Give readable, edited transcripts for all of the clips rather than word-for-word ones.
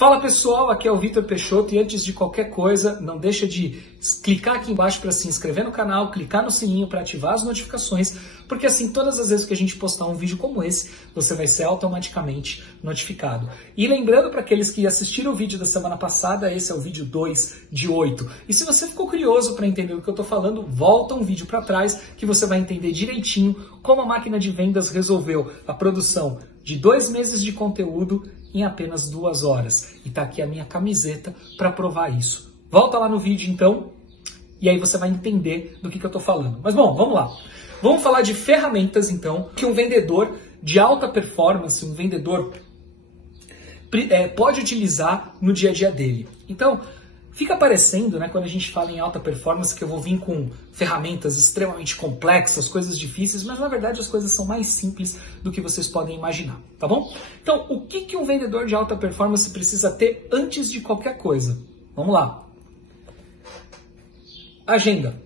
Fala pessoal, aqui é o Vitor Peixoto e antes de qualquer coisa, não deixa de clicar aqui embaixo para se inscrever no canal, clicar no sininho para ativar as notificações, porque assim todas as vezes que a gente postar um vídeo como esse, você vai ser automaticamente notificado. E lembrando para aqueles que assistiram o vídeo da semana passada, esse é o vídeo 2 de 8. E se você ficou curioso para entender o que eu estou falando, volta um vídeo para trás que você vai entender direitinho como a máquina de vendas resolveu a produção de 2 meses de conteúdo em apenas 2 horas. E tá aqui a minha camiseta para provar isso. Volta lá no vídeo então, e aí você vai entender do que eu tô falando. Mas bom, vamos lá. Vamos falar de ferramentas então, que um vendedor de alta performance, um vendedor pode utilizar no dia a dia dele. Então, fica parecendo, né, quando a gente fala em alta performance, que eu vou vir com ferramentas extremamente complexas, coisas difíceis, mas na verdade as coisas são mais simples do que vocês podem imaginar, tá bom? Então, o que um vendedor de alta performance precisa ter antes de qualquer coisa? Vamos lá. Agenda.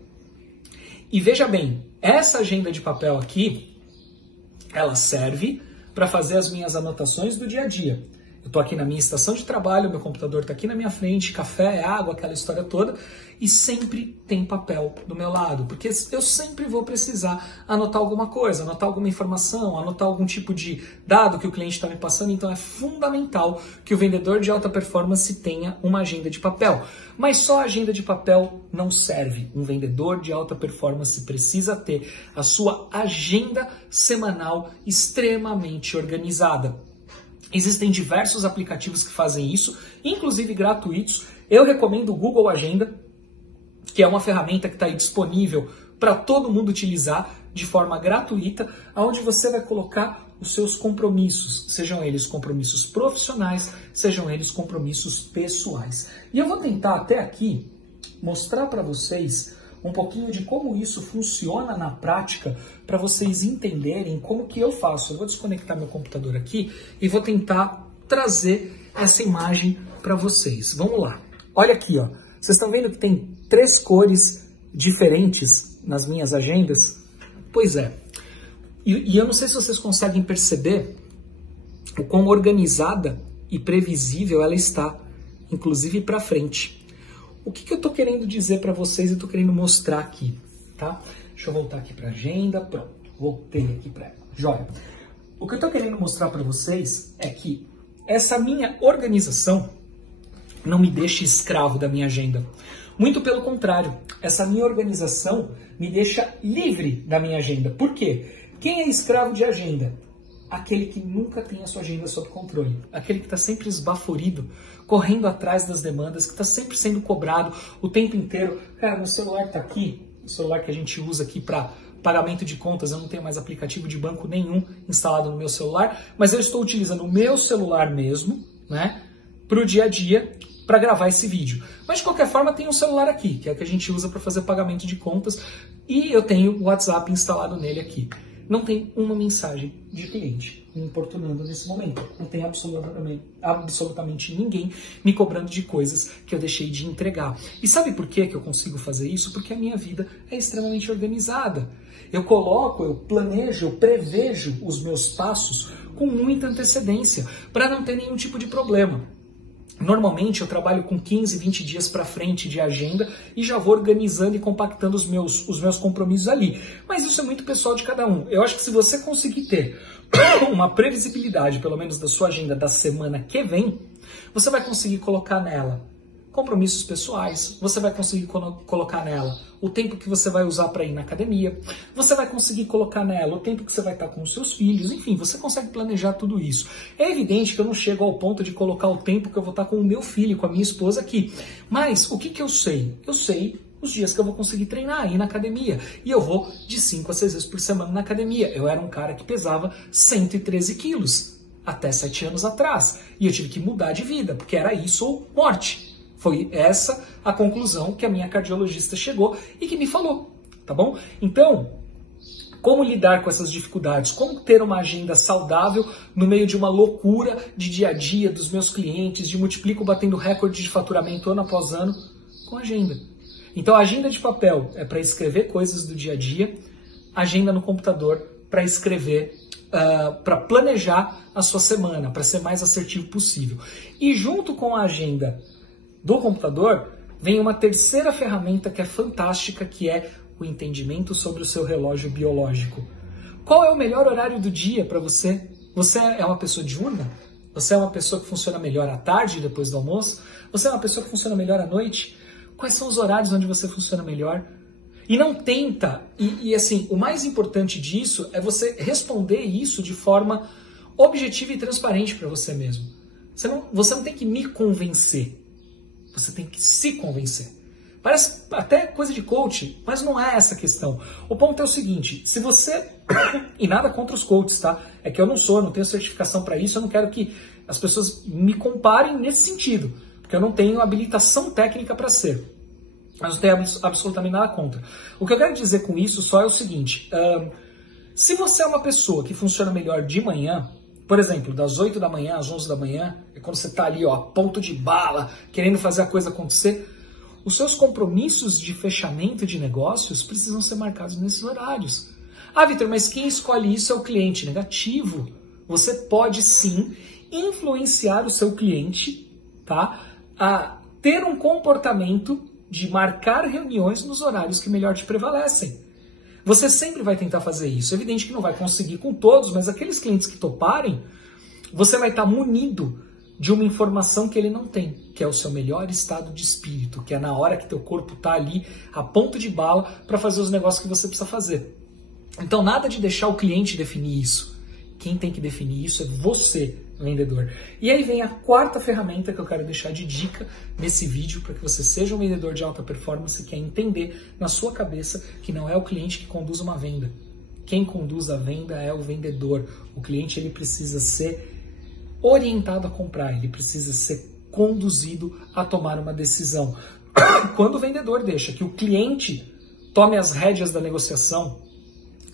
E veja bem, essa agenda de papel aqui, ela serve para fazer as minhas anotações do dia a dia. Eu estou aqui na minha estação de trabalho, meu computador está aqui na minha frente, café, água, aquela história toda, e sempre tem papel do meu lado, porque eu sempre vou precisar anotar alguma coisa, anotar alguma informação, anotar algum tipo de dado que o cliente está me passando, então é fundamental que o vendedor de alta performance tenha uma agenda de papel. Mas só a agenda de papel não serve. Um vendedor de alta performance precisa ter a sua agenda semanal extremamente organizada. Existem diversos aplicativos que fazem isso, inclusive gratuitos. Eu recomendo o Google Agenda, que é uma ferramenta que está aí disponível para todo mundo utilizar de forma gratuita, onde você vai colocar os seus compromissos, sejam eles compromissos profissionais, sejam eles compromissos pessoais. E eu vou tentar até aqui mostrar para vocês um pouquinho de como isso funciona na prática, para vocês entenderem como que eu faço. Eu vou desconectar meu computador aqui e vou tentar trazer essa imagem para vocês. Vamos lá. Olha aqui, ó. Vocês estão vendo que tem 3 cores diferentes nas minhas agendas? Pois é. E eu não sei se vocês conseguem perceber o quão organizada e previsível ela está, inclusive para frente. O que eu estou querendo dizer para vocês e estou querendo mostrar aqui, tá? Deixa eu voltar aqui para a agenda, pronto, voltei aqui para ela. Joia. O que eu estou querendo mostrar para vocês é que essa minha organização não me deixa escravo da minha agenda. Muito pelo contrário, essa minha organização me deixa livre da minha agenda. Por quê? Quem é escravo de agenda? Aquele que nunca tem a sua agenda sob controle, aquele que está sempre esbaforido, correndo atrás das demandas, que está sempre sendo cobrado o tempo inteiro. Cara, meu celular está aqui, o celular que a gente usa aqui para pagamento de contas, eu não tenho mais aplicativo de banco nenhum instalado no meu celular, mas eu estou utilizando o meu celular mesmo, né, para o dia a dia, para gravar esse vídeo. Mas de qualquer forma tem um celular aqui, que é o que a gente usa para fazer pagamento de contas, e eu tenho o WhatsApp instalado nele aqui. Não tem uma mensagem de cliente me importunando nesse momento. Não tem absolutamente ninguém me cobrando de coisas que eu deixei de entregar. E sabe por que eu consigo fazer isso? Porque a minha vida é extremamente organizada. Eu planejo, eu prevejo os meus passos com muita antecedência, para não ter nenhum tipo de problema. Normalmente eu trabalho com 15, 20 dias para frente de agenda e já vou organizando e compactando os meus compromissos ali. Mas isso é muito pessoal de cada um. Eu acho que se você conseguir ter uma previsibilidade, pelo menos da sua agenda da semana que vem, você vai conseguir colocar nela compromissos pessoais, você vai conseguir colocar nela o tempo que você vai usar para ir na academia, você vai conseguir colocar nela o tempo que você vai estar com os seus filhos, enfim, você consegue planejar tudo isso. É evidente que eu não chego ao ponto de colocar o tempo que eu vou estar com o meu filho, com a minha esposa aqui, mas o que eu sei? Eu sei os dias que eu vou conseguir treinar, ir na academia, e eu vou de 5 a 6 vezes por semana na academia. Eu era um cara que pesava 113 quilos até 7 anos atrás, e eu tive que mudar de vida, porque era isso ou morte. Foi essa a conclusão que a minha cardiologista chegou e que me falou, tá bom? Então, como lidar com essas dificuldades? Como ter uma agenda saudável no meio de uma loucura de dia a dia dos meus clientes, de multiplico batendo recorde de faturamento ano após ano com agenda? Então, a agenda de papel é para escrever coisas do dia a dia, agenda no computador para escrever para planejar a sua semana, para ser mais assertivo possível. E junto com a agenda do computador, vem uma terceira ferramenta que é fantástica, que é o entendimento sobre o seu relógio biológico. Qual é o melhor horário do dia para você? Você é uma pessoa diurna? Você é uma pessoa que funciona melhor à tarde, depois do almoço? Você é uma pessoa que funciona melhor à noite? Quais são os horários onde você funciona melhor? E não tenta, assim, o mais importante disso é você responder isso de forma objetiva e transparente para você mesmo. Você não tem que me convencer, você tem que se convencer. Parece até coisa de coach, mas não é essa a questão. O ponto é o seguinte, se você... E nada contra os coaches, tá? É que eu não tenho certificação para isso, eu não quero que as pessoas me comparem nesse sentido, porque eu não tenho habilitação técnica para ser. Mas não tenho absolutamente nada contra. O que eu quero dizer com isso só é o seguinte, se você é uma pessoa que funciona melhor de manhã, por exemplo, das 8 da manhã às 11 da manhã, é quando você está ali, ó, a ponto de bala, querendo fazer a coisa acontecer, os seus compromissos de fechamento de negócios precisam ser marcados nesses horários. Ah, Vitor, mas quem escolhe isso é o cliente. Negativo. Você pode sim influenciar o seu cliente, tá, a ter um comportamento de marcar reuniões nos horários que melhor te prevalecem. Você sempre vai tentar fazer isso. É evidente que não vai conseguir com todos, mas aqueles clientes que toparem, você vai estar munido de uma informação que ele não tem, que é o seu melhor estado de espírito, que é na hora que teu corpo está ali a ponto de bala para fazer os negócios que você precisa fazer. Então nada de deixar o cliente definir isso. Quem tem que definir isso é você, vendedor. E aí vem a quarta ferramenta que eu quero deixar de dica nesse vídeo para que você seja um vendedor de alta performance, que é entender na sua cabeça que não é o cliente que conduz uma venda. Quem conduz a venda é o vendedor. O cliente ele precisa ser orientado a comprar, ele precisa ser conduzido a tomar uma decisão. Quando o vendedor deixa que o cliente tome as rédeas da negociação,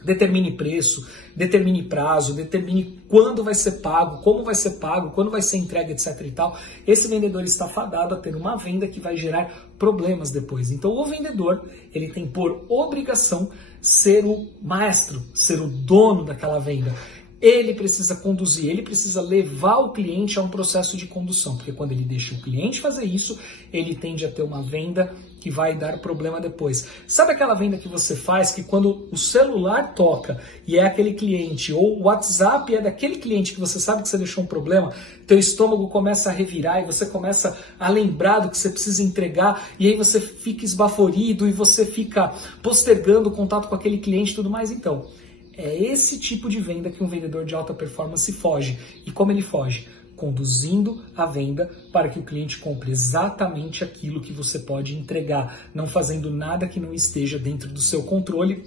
determine preço, determine prazo, determine quando vai ser pago, como vai ser pago, quando vai ser entregue, etc e tal, esse vendedor está fadado a ter uma venda que vai gerar problemas depois. Então o vendedor, ele tem por obrigação ser o maestro, ser o dono daquela venda. Ele precisa conduzir, ele precisa levar o cliente a um processo de condução, porque quando ele deixa o cliente fazer isso, ele tende a ter uma venda que vai dar problema depois. Sabe aquela venda que você faz que quando o celular toca e é aquele cliente, ou o WhatsApp é daquele cliente que você sabe que você deixou um problema, teu estômago começa a revirar e você começa a lembrar do que você precisa entregar e aí você fica esbaforido e você fica postergando o contato com aquele cliente e tudo mais? Então, é esse tipo de venda que um vendedor de alta performance foge. E como ele foge? Conduzindo a venda para que o cliente compre exatamente aquilo que você pode entregar, não fazendo nada que não esteja dentro do seu controle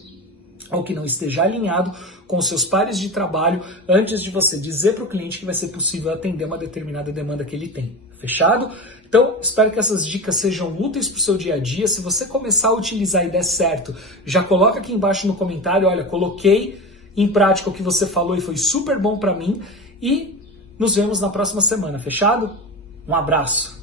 ou que não esteja alinhado com os seus pares de trabalho antes de você dizer para o cliente que vai ser possível atender uma determinada demanda que ele tem. Fechado? Então, espero que essas dicas sejam úteis para o seu dia a dia. Se você começar a utilizar e der certo, já coloca aqui embaixo no comentário, olha, coloquei em prática o que você falou e foi super bom para mim. E nos vemos na próxima semana, fechado? Um abraço!